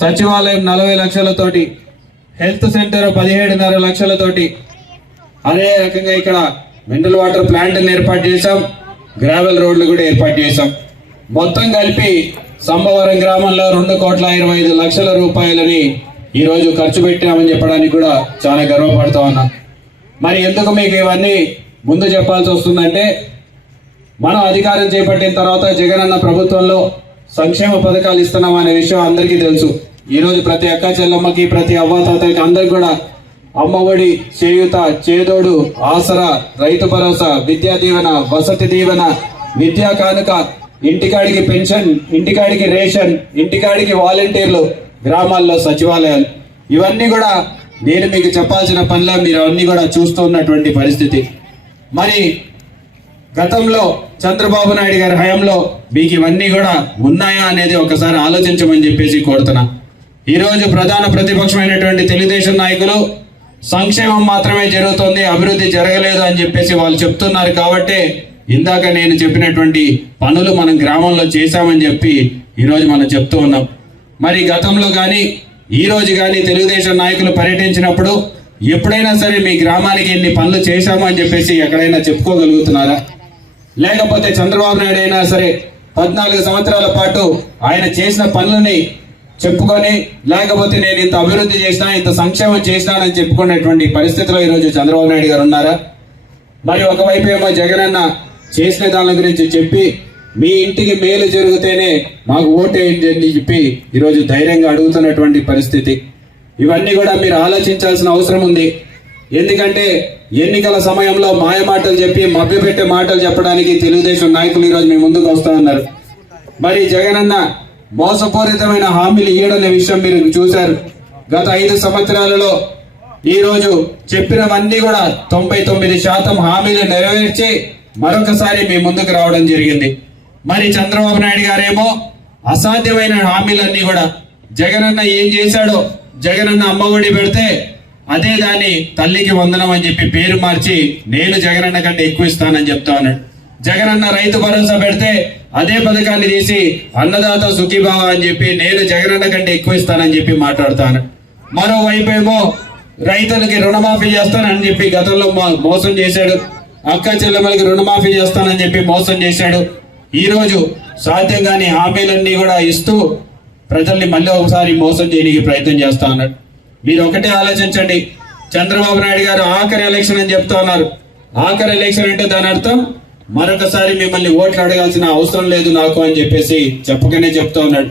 సచివాలయం 40 లక్షలతోటి, health centre 17.5 లక్షలతోటి, అదే రకంగా ఇక్కడ మినరల్ వాటర్ ప్లాంట్ ఏర్పాటు చేశాం, గ్రావెల్ రోడ్లు కూడా ఏర్పాటు చేశాం. మొత్తం కలిపి సంభవరం గ్రామంలో 2,25,00,000 రూపాయలని ఈరోజు ఖర్చు పెట్టామని చెప్పడానికి కూడా చాలా గర్వపడుతూ ఉన్నాం. మరి ఎందుకు మీకు ఇవన్నీ ముందు చెప్పాల్సి వస్తుందంటే, మనం అధికారం చేపట్టిన తర్వాత జగనన్న ప్రభుత్వంలో సంక్షేమ పథకాలు ఇస్తున్నాం అనే విషయం అందరికీ తెలుసు. ఈరోజు ప్రతి అక్క చెల్లమ్మకి, ప్రతి అవ్వాతాతకి అందరికి కూడా అమ్మఒడి, చేయూత, చేదోడు, ఆసరా, రైతు భరోసా, విద్యా దీవెన, వసతి దీవెన, విద్యా కానుక, ఇంటికాడికి పెన్షన్, ఇంటికాడికి రేషన్, ఇంటికాడికి వాలంటీర్లు, గ్రామాల్లో సచివాలయాలు, ఇవన్నీ కూడా నేను మీకు చెప్పాల్సిన పనిలో మీరు అవన్నీ కూడా చూస్తున్నటువంటి పరిస్థితి. మరి గతంలో చంద్రబాబు నాయుడు గారి హయాంలో మీకు ఇవన్నీ కూడా ఉన్నాయా అనేది ఒకసారి ఆలోచించమని చెప్పేసి కోరుతున్నా. ఈరోజు ప్రధాన ప్రతిపక్షమైనటువంటి తెలుగుదేశం నాయకులు సంక్షేమం మాత్రమే జరుగుతుంది, అభివృద్ధి జరగలేదు అని చెప్పేసి వాళ్ళు చెప్తున్నారు. కాబట్టి ఇందాక నేను చెప్పినటువంటి పనులు మనం గ్రామంలో చేశామని చెప్పి ఈరోజు మనం చెప్తూ ఉన్నాం. మరి గతంలో కానీ ఈ రోజు కానీ తెలుగుదేశం నాయకులు పర్యటించినప్పుడు ఎప్పుడైనా సరే మీ గ్రామానికి ఎన్ని పనులు చేశామో అని చెప్పేసి ఎక్కడైనా చెప్పుకోగలుగుతున్నారా? లేకపోతే చంద్రబాబు నాయుడు అయినా సరే 14 సంవత్సరాల పాటు ఆయన చేసిన పనులని చెప్పుకొని, లేకపోతే నేను ఇంత అభివృద్ధి చేసినా, ఇంత సంక్షేమం చేసినానని చెప్పుకునేటువంటి పరిస్థితిలో ఈరోజు చంద్రబాబు నాయుడు గారు ఉన్నారా? మరి ఒకవైపు ఏమో జగనన్న చేసిన దాని గురించి చెప్పి, మీ ఇంటికి మేలు జరిగితేనే మాకు ఓటేయండి అని చెప్పి ఈరోజు ధైర్యంగా అడుగుతున్నటువంటి పరిస్థితి. ఇవన్నీ కూడా మీరు ఆలోచించాల్సిన అవసరం ఉంది. ఎందుకంటే ఎన్నికల సమయంలో మాయ మాటలు చెప్పి మభ్యపెట్టే మాటలు చెప్పడానికి తెలుగుదేశం నాయకులు ఈరోజు మీ ముందుకు వస్తా ఉన్నారు. మరి జగనన్న మోసపూరితమైన హామీలు ఇవ్వడనే విషయం మీరు చూశారు. గత 5 సంవత్సరాలలో ఈరోజు చెప్పినవన్నీ కూడా 99% హామీలు నెరవేర్చి మరొకసారి మీ ముందుకు రావడం జరిగింది. మరి చంద్రబాబు నాయుడు గారేమో అసాధ్యమైన హామీలన్నీ కూడా, జగనన్న ఏం చేశాడో, జగనన్న అమ్మఒడి పెడితే అదే దాన్ని తల్లికి వందనం అని చెప్పి పేరు మార్చి నేను జగనన్న కంటే ఎక్కువ ఇస్తానని చెప్తా ఉన్నాడు. జగనన్న రైతు భరోసా పెడితే అదే పథకాన్ని తీసి అన్నదాత సుఖీభావ అని చెప్పి నేను జగనన్న కంటే ఎక్కువ ఇస్తానని చెప్పి మాట్లాడుతాను. మరోవైపు ఏమో రైతులకి రుణమాఫీ చేస్తానని చెప్పి గతంలో మోసం చేశాడు. అక్క చెల్లెమ్మలకి రుణమాఫీ చేస్తానని చెప్పి మోసం చేశాడు. ఈ రోజు సాధ్యం కాని హామీలన్నీ కూడా ఇస్తూ ప్రజల్ని మళ్ళీ ఒకసారి మోసం చేయడానికి ప్రయత్నం చేస్తా ఉన్నాడు. మీరు ఒకటే ఆలోచించండి, చంద్రబాబు నాయుడు గారు ఆఖరి ఎలక్షన్ అని చెప్తా ఉన్నారు. ఆఖరి ఎలక్షన్ అంటే దాని అర్థం మరొకసారి మిమ్మల్ని ఓట్లు అడగాల్సిన అవసరం లేదు నాకు అని చెప్పేసి చెప్పకనే చెప్తా ఉన్నాడు.